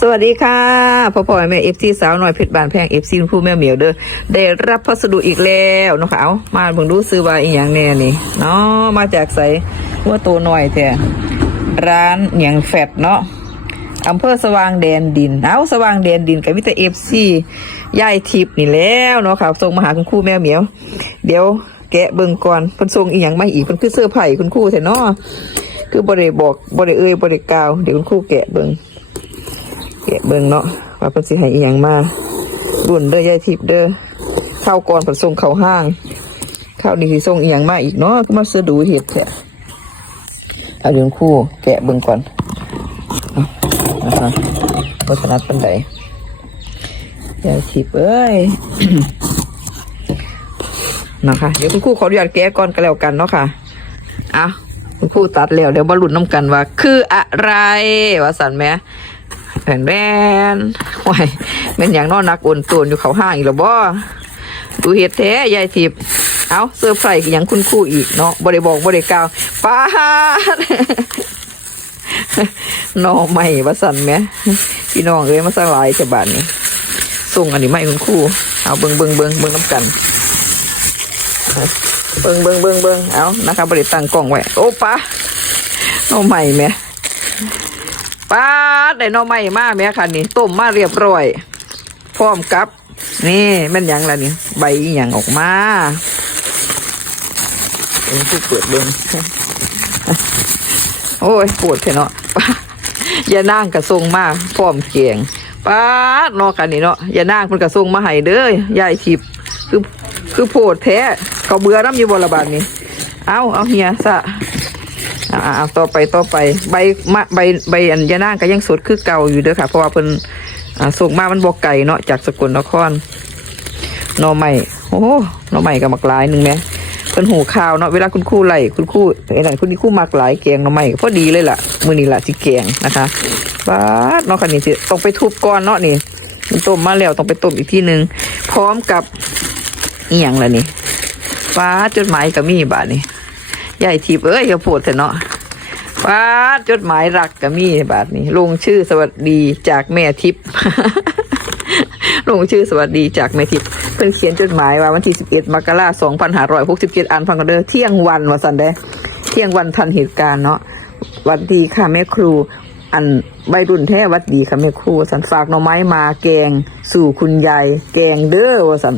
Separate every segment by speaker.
Speaker 1: สวัสดีค่ะพ่อพ่อแม่เอฟซีสาวหน่อยเพชรบานแพงเอฟซีคุณครูแม่เหมียวเด้อได้รับพัสดุอีกแล้วนะคะเอามาเบิ่งดูซื้อว่าอีหยังแน่นี่เนาะมาจากไสหัวโตหน่อยแต่ร้านหยังแฟดเนาะอำเภอสว่างแดนดิน เอาสว่างแดนดินกับมิตรเอฟซีย่ายทิพนี่แล้วเนาะค่ะส่งมาหาคุณครูแม่เหมียว เดี๋ยวแกะเบิ่งก่อนเพิ่นส่งอีหยังมาอีกเพิ่นคือเสื้อไผ่คุณครูแท้เนาะคือบ่ได้บอกบ่ได้เอ่ยบ่ได้กาวเดี๋ยวคุณครูแกะเบิ่ง แกะเบิ่งเนาะว่าเพิ่นสิให้อีหยังมารุ่นเด้อยายทิพย์เด้อข้าวก่อนเพิ่นส่งเข้าห้างข้าวนี้สิส่งอีหยังมาอีกเนาะก็มาซื้อดูเห็ดแท้เอาเดี๋ยวครู่แกะเบิ่งก่อนนะคะบ่ถนัดปานใดยายทิพย์เอ้ยนะคะเดี๋ยวคุณครูขออนุญาตแกะก่อนก็แล้วกันเนาะค่ะอะคุณครูตัดแล้วเดี๋ยวมาลุ้นน้ำกันว่า คืออะไรว่าสันแหม่ แผ่นแม่นว้ยแม่นอย่างนอนนักอ่อนตวนอยู่เขาห้างอีกแล้วบ่ดูเห็ดแท้ยายทิพย์เอาเสื้อร์ไผ่อย่างคุณคู่อีกเนาะบ่ได้บอกบ่ได้กาวป้าดนอใหม่ว่าสั่นแหมพี่น้องเอ้ยมาสลายจะบาดนี้ส่งอันนี้ไม่คุณคู่ เอาเบิงเบิงเบิงเบิงน้ำกันเบิงเบิงเบิงเบิงเอานะคะบ่ได้ตั้งกล้องไว้โอ้ป้าหนอใหม่แหม ป้าดได้น่อไม้มาแม่ค่ะนี่ต้มมาเรียบร้อย พร้อมกับ นี่ม่นยังล่ะนี่ใบยังออกมาเอ็งผู้เปิดเบิ้งโอ้ยปวดเถอะเนาะอย่านั่งกระทรงมาพร้อมเกียงป้าดเนาะค่ะนี่เนาะอย่านั่งมันกระทรงมาให้เด้อยายทิพย์คือคือโพดแท้เขาเบื่อน้ำอยู่บนระบาดนี่เอาเอาเฮียซะ อ่าเอาต่อไปต่อไปใบมะใบใบอัญญานางก็ยังสดคือเก่าอยู่เด้อค่ะ เพราะว่าเพิ่นอ่าส่งมามันบอกไก่เนาะจากสกลนครหน่อใหม่โอ้โหน่อใหม่กับมักหลายหนึ่งไหมเพิ่นหูข้าวเนาะเวลาคุณครู่ไหลคุณครู่ไอ้นั่นคุณนี่คู่มักหลายแกงหน่อใหม่ก็พอดีเลยล่ะมื้อนี้ล่ะสิแกงนะคะบ้าเนาะค่ะนี่สิต้องไปทุบก่อนเนาะนี่มันต้มมาแล้วต้องไปต้มอีกที่หนึ่งพร้อมกับเอียงล่ะนี่ฟ้าจดหมายก็มีบาดนี่ ยายทิพย์เอ้ยอย่าพูดเถอะเนาะฟาดจดหมายรักก็มีบาทนี้ ลงชื่อสวัสดีจากแม่ทิพย์ลงชื่อสวัสดีจากแม่ทิพย์เพิ่นเขียนจดหมายว่าวันที่ 11 มกราคม2567อ่านฟังกันเด้อเที่ยงวันว่าซั่นเด้เที่ยงวันทันเหตุการณ์เนาะวัดดีค่ะแม่ครู อันใบรุ่นแท้วัดดีค่ะแม่ครูสันฝากหน่อไม้มาแกง สู่คุณยายแกงเด้อว่าสัน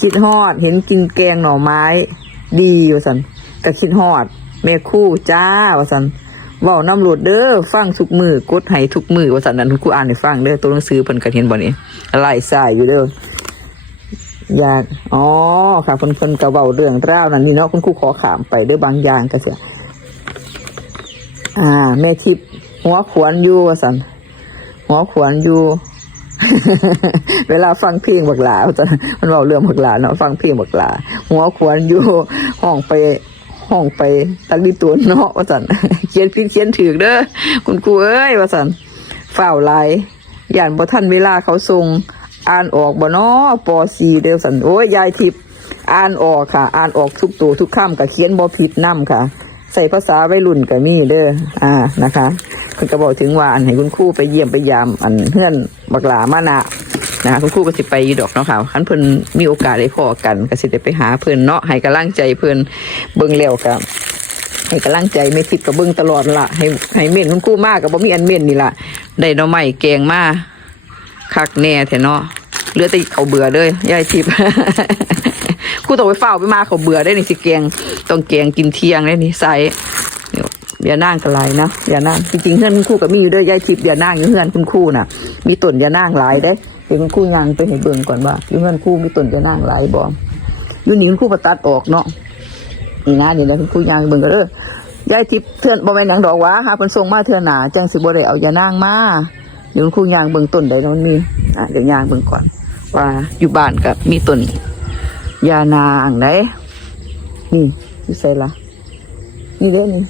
Speaker 1: คิดฮอดเห็นกินแกงหน่อไม้ ดีว่าสัน ก็คิดฮอด แม่คู่จ้าว่าสันเว้าน้ำหลุดเด้อฟังทุกมือกดให้ทุกมือว่าสันนั้นคุณครูอ่านให้ฟังเด้อตัวหนังสือเพิ่นก็เห็นบ่นี่ไล่สายอยู่เด้ออยากอ๋อค่ะเพิ่นเพิ่นก็เว้าเรื่องราวนั้นนี่เนาะคุณครูขอขามไปเด้อบางอย่างก็เสียอ่า แม่ทิพย์หัวขวนอยู่ว่าสันหัวขวนอยู่เวลาฟังเพลงบักหลาตอนนั้นมันบอกเรื่องบักหลาเนาะฟังเพลงบักหลาหัวขวนอยู่ห้องไป ห้องไปตักดีตัวเนาะว่าสันเขียนผิดเขียนถือเด้อคุณครูเอ้ยว่าสันฝ่าวลายย่านบ่ทันเวลาเขาส่งอ่านออกบ่เนาะปอสีเด้อสันโอ้ยยายทิพย์อ่านออกค่ะ อ่านออกทุกตัวทุกคำกับเขียนบ่ผิดนํค่ะ ใส่ภาษาวัยรุ่นก็มีเด้ออ่านะคะเพิ่นก็บอกถึงว่าอันให้คุณครูไปเยี่ยมไปยามอันเพื่อนบักหลามานะ นะคะคุณครูก็สิไปยู่ดอกเนาะค่ะคันเพิ่นมีโอกาสได้พอกันก็สิได้ไปหาเพิ่นเนาะให้กำลังใจเพิ่นเบิ่งแล้วก็ให้กำลังใจไม่ทิพย์ก็เบิ่งตลอดล่ะให้ให้เม่นคุณครูมากก็บ่มีอันเม่นนี่ล่ะได้หน่อไม้แกงมาคักแน่แท้เนาะเหลือแต่เขาเบื่อเลยยายทิพย์ครูต้องไปเฝ้าไปมาเขาเบื่อได้นี่สิแกงต้องแกงกินเที่ยงได้นี่ใส่ ยวเดี๋ยวนั่งกันหลายนะยวนั่งจริงๆเพื่อนคุณครูก็มีอยู่ด้วยยายทิพย์ยวนั่งอยู่เพื่อนคุณครูน่ะ มีต้นยานั่งหลายได้เดี๋ยวคุณครูยังไปให้เบิ่งก่อนว่าอยู่เพื่อนครูมีต้นยานั่งหลายบ่อยู่นี่คุณครูประตัดออกเนาะนี่นะเดี๋ยวนะคุณครูยังเบิ่งก็เด้อยายทิพย์เทือนบ่แม่นหยังดอกหวะค่ะเพิ่นส่งมาเทื่อหน้าจังสิบ่ได้เอายานั่งมาเดี๋ยวคุณครูยังเบิ่งต้นใดเนาะนมีอะเดี๋ยวยางเบิ่งก่อนว่าอยู่บ้านก็มีต้นยานางได้นี่อยู่ใส่ละนี่เด้อนี่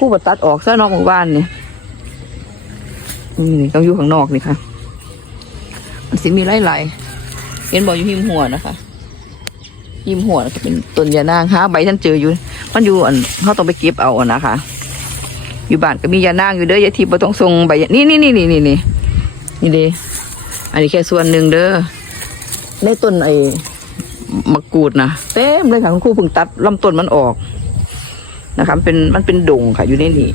Speaker 1: คู่บัตัดออกซะนอกหมู่บ้านเนี่ยนี่ต้องอยู่ข้างนอกนี่ค่ะ มันสิมีหลายๆเห็นบอกอยู่หิมหัวนะคะหิมหัวก็เป็นต้นยานางหาใบฉันเจออยู่ มันอยู่อันเขาต้องไปเก็บเอาอะนะคะ อยู่บ้านก็มียานางอยู่เด้อยายทิพย์ต้องส่งใบนี่นี่นี่นี่นี่นี่นี่เด้อันนี้แค่ส่วนหนึ่งเด้อในต้นไอ้มะกรูดนะเต็มเลยค่ะคุณครูเพิ่งตัดลำต้นมันออก นะคะมันเป็นมันเป็นดงค่ะ อยู่ในนี่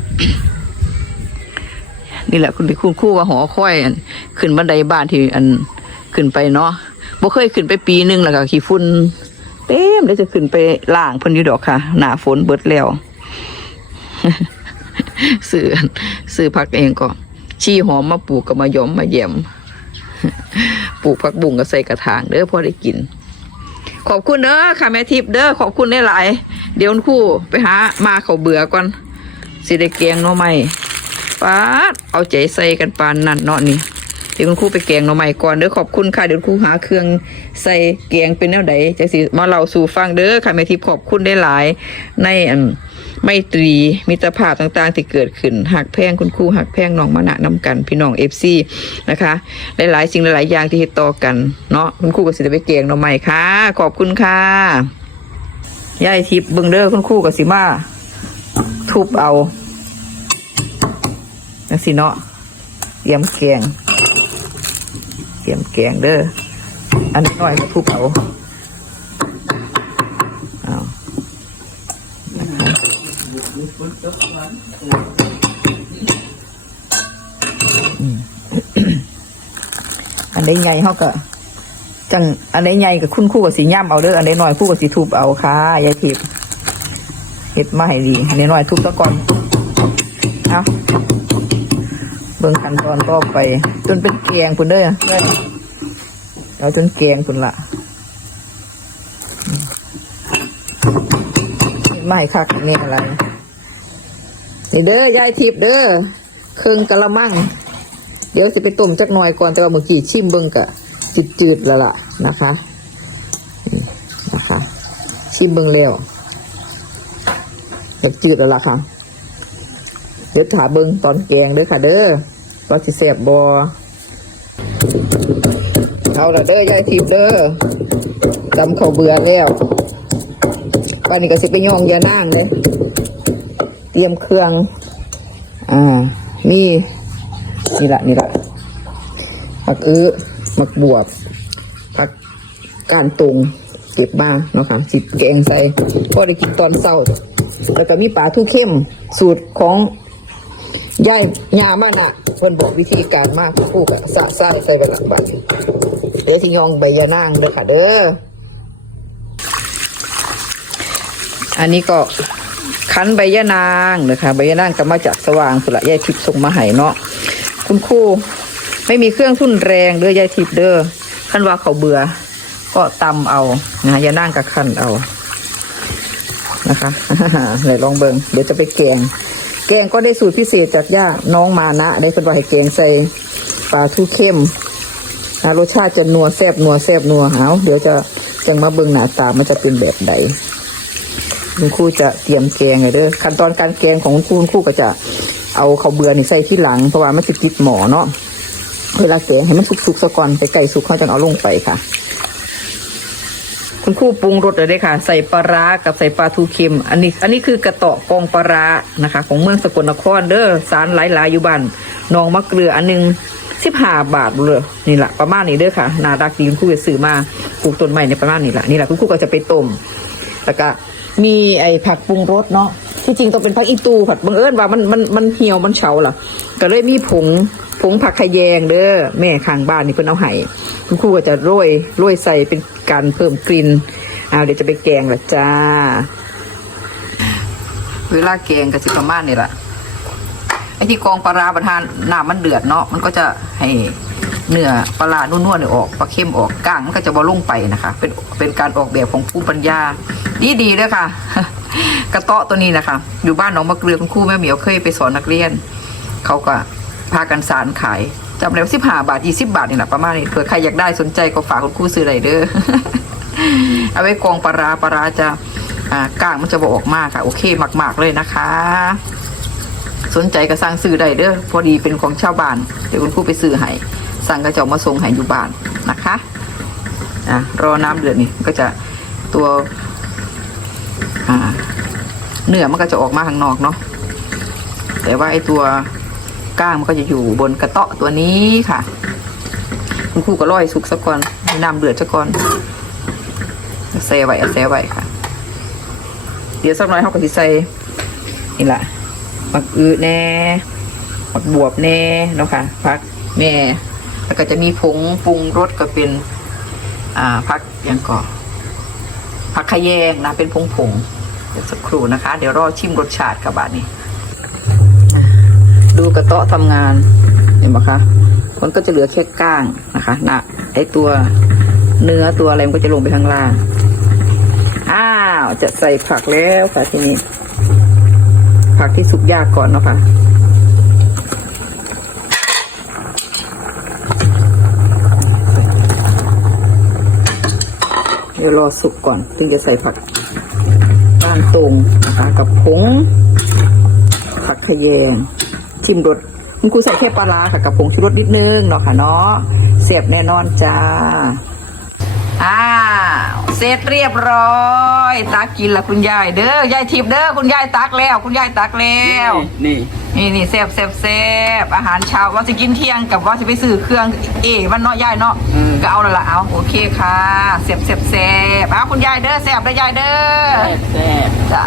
Speaker 1: นี่แหละคุณคุณคู่ว่าหอคอยอันขึ้นบันไดบ้านที่อันขึ้นไปเนาะบ่เคยขึ้นไปปีหนึงแล้วก็ขี้ฝุ่นเต็มเลยจะขึ้นไปล่างเพิ่นอยู่ดอกค่ะ หนาฝนเบิดแล้วซื้อซื้อผักเองก็ชี้หอมมาปลูกกับมายอมมาแยมปลูกผักบุ้งก็ใส่กระถางเด้อพอได้กิน ขอบคุณเด้อค่ะแม่ทิพย์เด้อขอบคุณได้หลาย เดี๋ยวคู่ไปหามาเขาเบื่อก่อนสิได้แกงหน่อไม้ป้าดเอาใจใส่กันปานนั่นเนาะนี่เดี๋ยวคุณครูไปแกงหน่อไม้ก่อนเด้อขอบคุณค่ะเดี๋ยวคุณครูหาเครื่องใส่แกงเป็นแนวใดจะสิมาเล่าสู่ฟังเด้อค่ะแม่ทิพย์ขอบคุณได้หลาย ในอันไมตรีมิตรภาพต่างๆ ที่เกิดขึ้นหักแพงคุณครูหักแพงน้องมานะนำกัน พี่น้องเอฟซีนะคะหลายๆสิ่งหลายๆอย่างที่เฮ็ดต่อกันเนาะคุณครูก็สิได้ไปแกงหน่อไม้ค่ะ ขอบคุณค่ะ ยายทิพย์เบิงเด้อคุณครูก็สิมาทุบเอาจังสิเนาะเตรียมแกงเตรียมแกงเด้ออันนี้น้อยก็ทุบเอาเอานะคะอืมอันใดใหญ่เขาก็ จังอันใดใหญ่กับคุณคู่กับสีย่ำเอาเด้ออันใดน้อยคู่กับสีทุบเอาค่ะยายทิพย์เฮ็ดมาให้ดีอันใดน้อยทุบซะก่อนเอาเบิ่งขั้นตอนต่อไป จนเป็นแกงคุณเด้อเด้อเอาจนแกงคุณละไม่คักนี่อะไรนี่เด้อยายทิพย์เด้อเครื่องกะละมัง เดี๋ยวจะไปต้มจักหน่อยก่อนแต่ว่าเมื่อกี้ชิมเบิ่งกะ จืดๆแล้วล่ะนะคะนะคะชิมเบิ่งแล้วจะจืดแล้วล่ะค่ะเดี๋ยวถาเบิงตอนแกงเด้อค่ะ เด้อว่าสิแสบบอเอาละเด้อยายทิพย์เด้อจำเขาเบื่อแล้วป้านนี้ก็สิไปย่องยานางเลยเตรียมเครื่อง อ่า มี นี่ละนี่ละผักอื้อ มักบวบผักก้านตุงเก็บมาเนาะค่ะสิแกงใส่พอได้กินตอนเช้าแล้วก็มีปลาทูเข้มสูตรของยายยามานะเพิ่นบอกวิธีการมากคู่กับสะสะใส่กระดาษบัตรเดี๋ยวสิยองใบยานางเด้อค่ะเด้ออันนี้ก็คั้นใบยะนางนะคะใบยะนางก็มาจากสว่างสุระยายทิพย์ส่งมาให้เนาะคุณครู ไม่มีเครื่องทุนแรงเด้อยายทิพย์เด้อคันว่าเขาเบื่อ ก็ตำเอานะยะนางก็คั้นเอานะคะไหนลองเบิงเดี๋ยวจะไปแกง แกงก็ได้สูตรพิเศษจากย่าน้องมานะได้เป็นว่าให้แกงใส่ปลาทูเข้มนะรสชาติจะนัวแซบนัวแซบนัวเอาเดี๋ยวจะจังมาเบิงหน้าตามันจะเป็นแบบใดคุณครูจะเตรียมแกงเลยเด้อขั้นตอนการแกงของคุณครูคุณครูก็จะเอาเขาเบื่อนี่ใส่ที่หลังเพราะว่ามันจะติดหมอเนาะ เวลาแกงให้มันสุกๆซะก่อนไปไก่สุกเขาจะเอาลงไปค่ะ คุณครูปรุงรสเลยค่ะ ใส่ปลาร้ากับใส่ปลาทูเค็ม อันนี้ อันนี้คือกระเตาะกองปลาร้านะคะ ของเมืองสกลนครเด้อสารหลายๆอยู่บ้านนองมะเกลืออันหนึงสิบห้าบาทเลยนี่แหละประมาณนี้เด้อค่ะนาดักดีคุณครูจะซื้อมาปลูกต้นไม้ในประมาณนี้แหละนี่แหละคุณครูก็จะไปต้มแล้วก็มีไอ้ผักปรุงรสเนาะที่จริงต้องเป็นผักอีตูผัดบังเอิญว่ามันมันมันเหี่ยวมันเฉาล่ะ ก็เลยมีผง งผักขยงเด้อแม่ข้างบ้านนี่เพิ่นเอาให้คุณครูก็จะโรยโรยใส่เป็นการเพิ่มกลิ่นเอาเดี๋ยวจะไปแกงละจ้า เวลาแกงก็สิประมาณนี่ล่ะไอ้ที่กองปลาราประทานน้ำมันเดือดเนาะมันก็จะให้เนื้อปลาร้านุ่นๆเนี่ยออกปลาเค็มออกก้างมันก็จะบ่ลงไปนะคะ เป็นเป็นการออกแบบของภูมิปัญญา ดีดีๆเลยค่ะ กระเตาะตัวนี้นะคะ อยู่บ้านหนองมะเกลือคุณครูแม่เหมียวเคยไปสอนนักเรียน เขาก็ พากันสารขายจำแล้วสิบห้าบาทยี่สิบาทนี่แหละประมาณนี้เผื่อใครอยากได้สนใจก็ฝากคุณครูซื้อไรเด้อเอาไว้กองปลาร้าปลาร้าจะกลางมันจะบออกมากค่ะ โอเคมาก ๆ เลยนะคะ สนใจก็สั่งซื้อได้เด้อพอดีเป็นของชาวบ้าน เดี๋ยวคุณครูไปซื้อให้สั่งก็จะเอามาส่งให้อยู่บ้านนะคะอะรอน้ำเดือดนี่ก็จะตัวอ่าเนื้อมันก็จะออกมาข้างนอกเนาะแต่ว่าไอตัว ก้างมันก็จะอยู่บนกระเตาะตัวนี้ค่ะ คุณครูก็ร้อยสุกซะก่อนน้ำเดือดซะก่อนเซไว้เอาเซไว้ค่ะ เดี๋ยวสักหน่อยเขาก็สิใส่นี่แหละผักอือแน่ผักบวบแน่เนาะค่ะผักแม่แล้วก็จะมีผงปรุงรสก็เป็น อ่าผักยังก่อผักขยงนะเป็นผงผงเดี๋ยวสักครู่นะคะ เดี๋ยวรอชิมรสชาติกับบาดนี้ ดูกระเตาะทำงานเห็นไหมคะมันก็จะเหลือแค่ก้างนะคะนะไอตัวเนื้อตัวอะไรมันก็จะลงไปข้างล่าง อ้าว จะใส่ผักแล้วค่ะทีนี้ ผักที่สุกยากก่อนเนาะค่ะเดี๋ยวรอสุกก่อนถึงจะใส่ผักบ้านตรงนะคะกับผงผักขยง ชิมรสคุณครูใส่แค่ปลาร้าค่ะกับผงชูรสนิดนึงเนาะค่ะเนาะเสียบแน่นอนจ้าอ้าวเสร็จเรียบร้อยตักกินละคุณยายเด้อยายทิพย์เด้อคุณยายตักแล้ว คุณยายตักแล้ว
Speaker 2: นี่
Speaker 1: นี่นี่แซ่บแซ่บแซ่บอาหารเช้าว่าจะกินเที่ยงกับว่าจะไปซื้อเครื่องเอวันเนาะยายเนาะก็เอาและละเอาโอเคค่ะแซ่บแซ่บแซ่บเอาคุณยายเด้อแซ่บเด้อยายเด้อ
Speaker 2: แซ่บแซ่บ
Speaker 1: จ้า